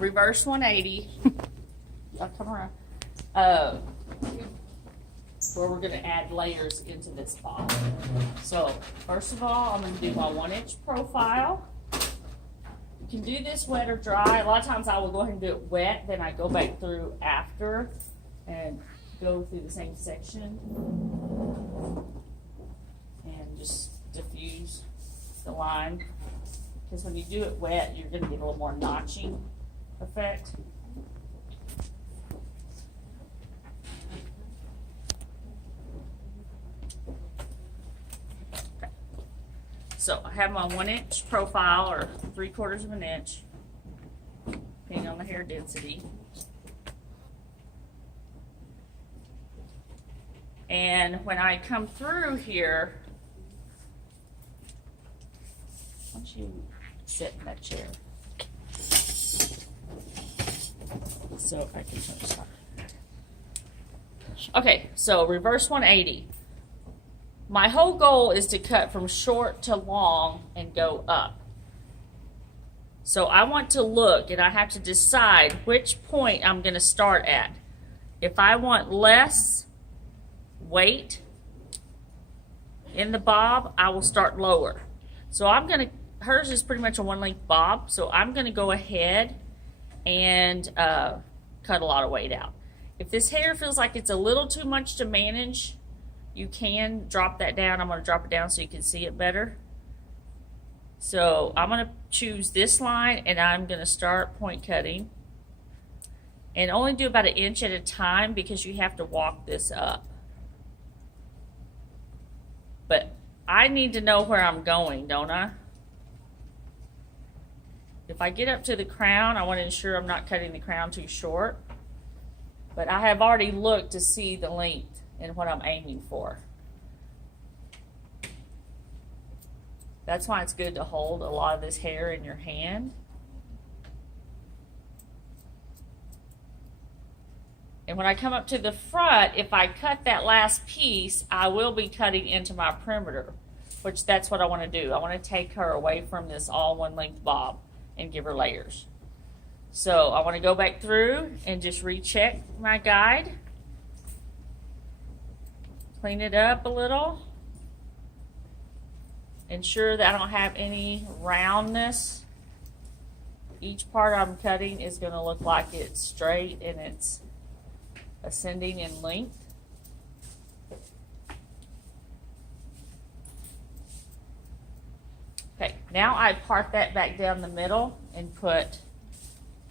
reverse 180. I'll come around. Where we're going to add layers into this bob. So first of all, I'm going to do my 1-inch profile. You can do this wet or dry. A lot of times I will go ahead and do it wet, then I go back through after and go through the same section and just diffuse the line. Because when you do it wet, you're going to get a little more notching effect. So I have my 1-inch profile, or 3/4 of an inch, depending on the hair density. And when I come through here, why don't you sit in that chair? So I can turn this on. Okay, so reverse 180. My whole goal is to cut from short to long and go up. So I want to look, and I have to decide which point I'm going to start at. If I want less weight in the bob, I will start lower. So I'm going to, hers is pretty much a 1-length bob, so I'm going to go ahead and cut a lot of weight out. If this hair feels like it's a little too much to manage, you can drop that down. I'm going to drop it down so you can see it better. So I'm going to choose this line, and I'm going to start point cutting. And only do about 1 inch at a time because you have to walk this up. But I need to know where I'm going, don't I? If I get up to the crown, I want to ensure I'm not cutting the crown too short. But I have already looked to see the length and what I'm aiming for. That's why it's good to hold a lot of this hair in your hand. And when I come up to the front, if I cut that last piece, I will be cutting into my perimeter, which that's what I want to do. I want to take her away from this all 1-length bob and give her layers. So I want to go back through and just recheck my guide. Clean it up a little. Ensure that I don't have any roundness. Each part I'm cutting is going to look like it's straight and it's ascending in length. Okay, now I part that back down the middle and put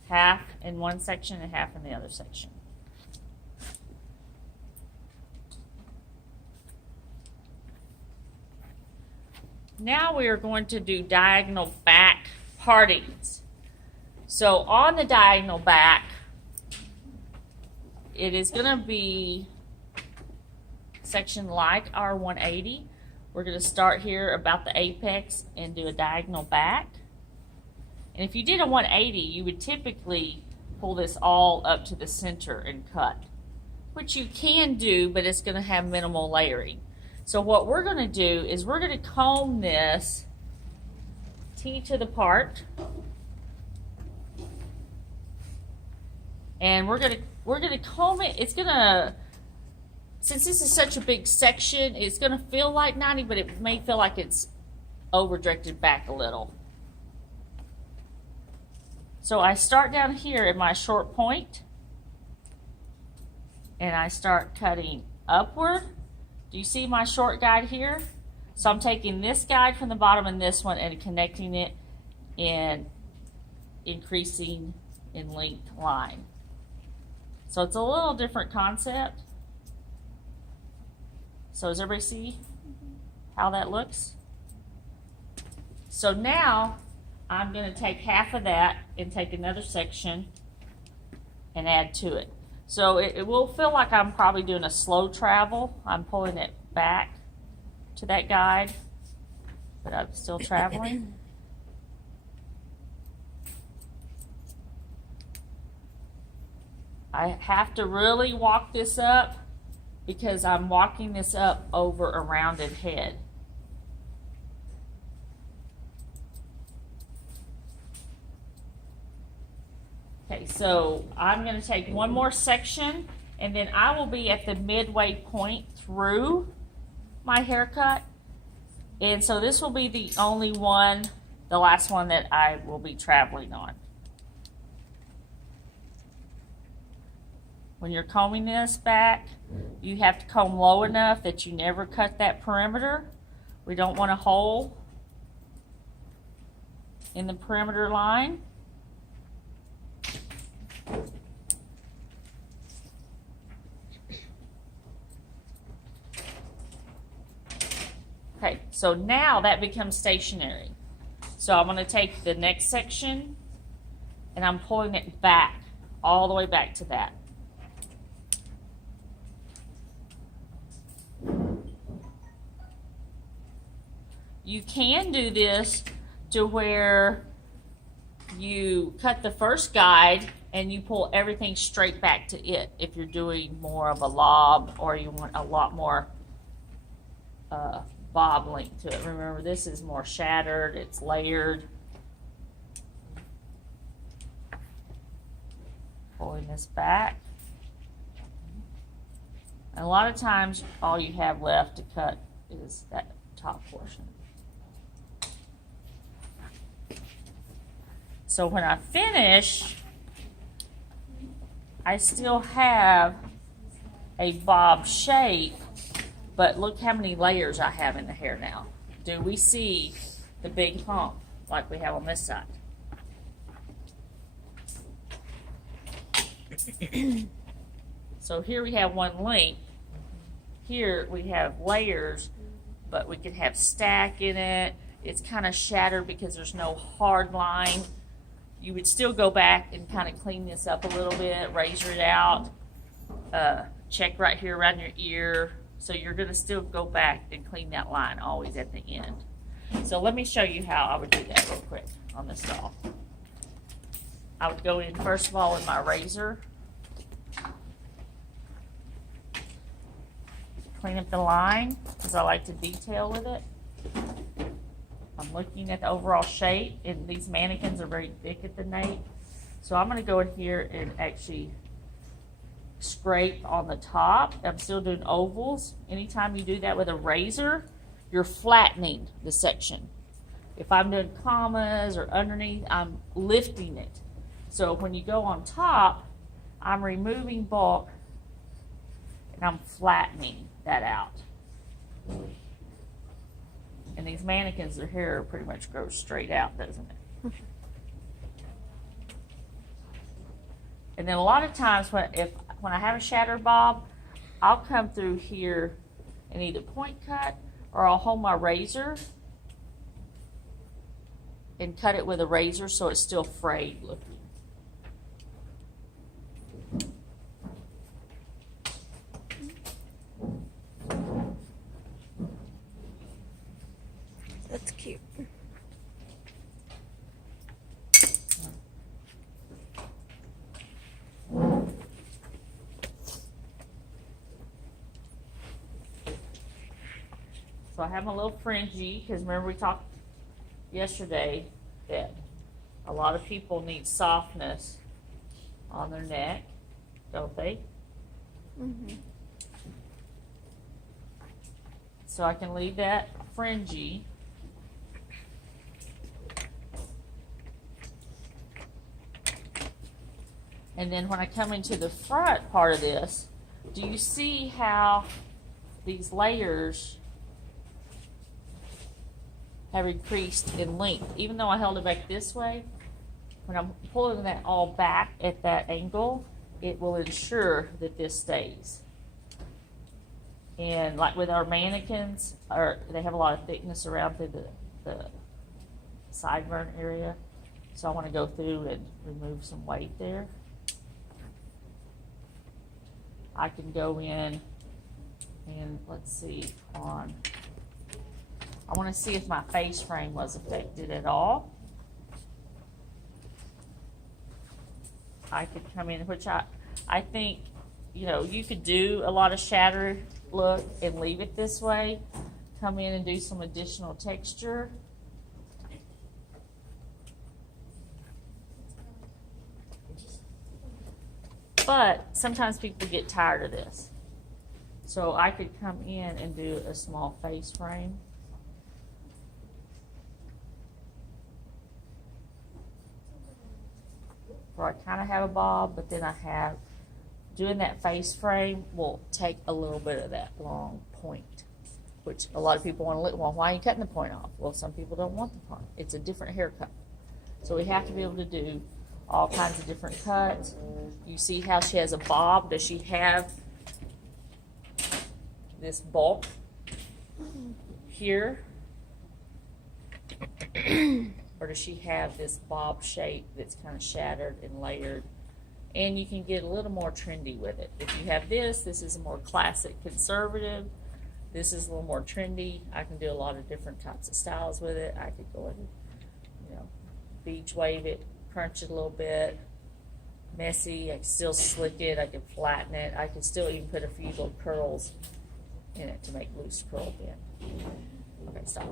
half in one section and half in the other section. Now we are going to do diagonal back partings. So on the diagonal back, it is going to be section like our 180. We're going to start here about the apex and do a diagonal back. And if you did a 180, you would typically pull this all up to the center and cut, which you can do, but it's going to have minimal layering. So what we're going to do is we're going to comb this T to the part, and we're going to comb it. It's going to, since this is such a big section, it's going to feel like 90, but it may feel like it's over directed back a little. So I start down here at my short point, and I start cutting upward. Do you see my short guide here? So I'm taking this guide from the bottom and this one and connecting it and increasing in length line. So it's a little different concept. So does everybody see how that looks? So now I'm going to take half of that and take another section and add to it. So it will feel like I'm probably doing a slow travel. I'm pulling it back to that guide, but I'm still traveling. I have to really walk this up because I'm walking this up over a rounded head. Okay, so I'm gonna take one more section, and then I will be at the midway point through my haircut. And so this will be the only one, the last one that I will be traveling on. When you're combing this back, you have to comb low enough that you never cut that perimeter. We don't want a hole in the perimeter line. Okay, so now that becomes stationary. So I'm going to take the next section and I'm pulling it back, all the way back to that. You can do this to where you cut the first guide and you pull everything straight back to it if you're doing more of a lob or you want a lot more bob length to it. Remember, this is more shattered, it's layered. Pulling this back. And a lot of times all you have left to cut is that top portion. So when I finish, I still have a bob shape, but look how many layers I have in the hair now. Do we see the big hump like we have on this side? So here we have one length. Here we have layers, but we could have stack in it. It's kind of shattered because there's no hard line. You would still go back and kind of clean this up a little bit, razor it out, check right here around your ear. So you're going to still go back and clean that line always at the end. So let me show you how I would do that real quick on this doll. I would go in first of all with my razor, clean up the line because I like to detail with it. I'm looking at the overall shape, and these mannequins are very thick at the nape. So I'm going to go in here and actually scrape on the top. I'm still doing ovals. Anytime you do that with a razor, you're flattening the section. If I'm doing commas or underneath, I'm lifting it. So when you go on top, I'm removing bulk and I'm flattening that out. And these mannequins, their hair pretty much grows straight out, doesn't it? And then a lot of times when I have a shattered bob, I'll come through here and either point cut or I'll hold my razor and cut it with a razor so it's still frayed looking. That's cute. So I have my little fringy, because remember we talked yesterday that a lot of people need softness on their neck, don't they? Mm-hmm. So I can leave that fringy. And then when I come into the front part of this, do you see how these layers have increased in length? Even though I held it back this way, when I'm pulling that all back at that angle, it will ensure that this stays. And like with our mannequins, they have a lot of thickness around through the sideburn area. So I want to go through and remove some weight there. I can go in and let's see I want to see if my face frame was affected at all. I could come in, which I think, you know, you could do a lot of shatter look and leave it this way. Come in and do some additional texture. But sometimes people get tired of this. So I could come in and do a small face frame. Where I kind of have a bob, but then I have, doing that face frame will take a little bit of that long point, which a lot of people want to look, well, why are you cutting the point off? Well, some people don't want the point. It's a different haircut. So we have to be able to do all kinds of different cuts. You see how she has a bob? Does she have this bulk here? Or does she have this bob shape that's kind of shattered and layered? And you can get a little more trendy with it. If you have this is a more classic conservative. This is a little more trendy. I can do a lot of different types of styles with it. I could go ahead and, beach wave it, crunch it a little bit, messy. I can still slick it. I can flatten it. I can still even put a few little curls in it to make loose curl bend. Okay, stop.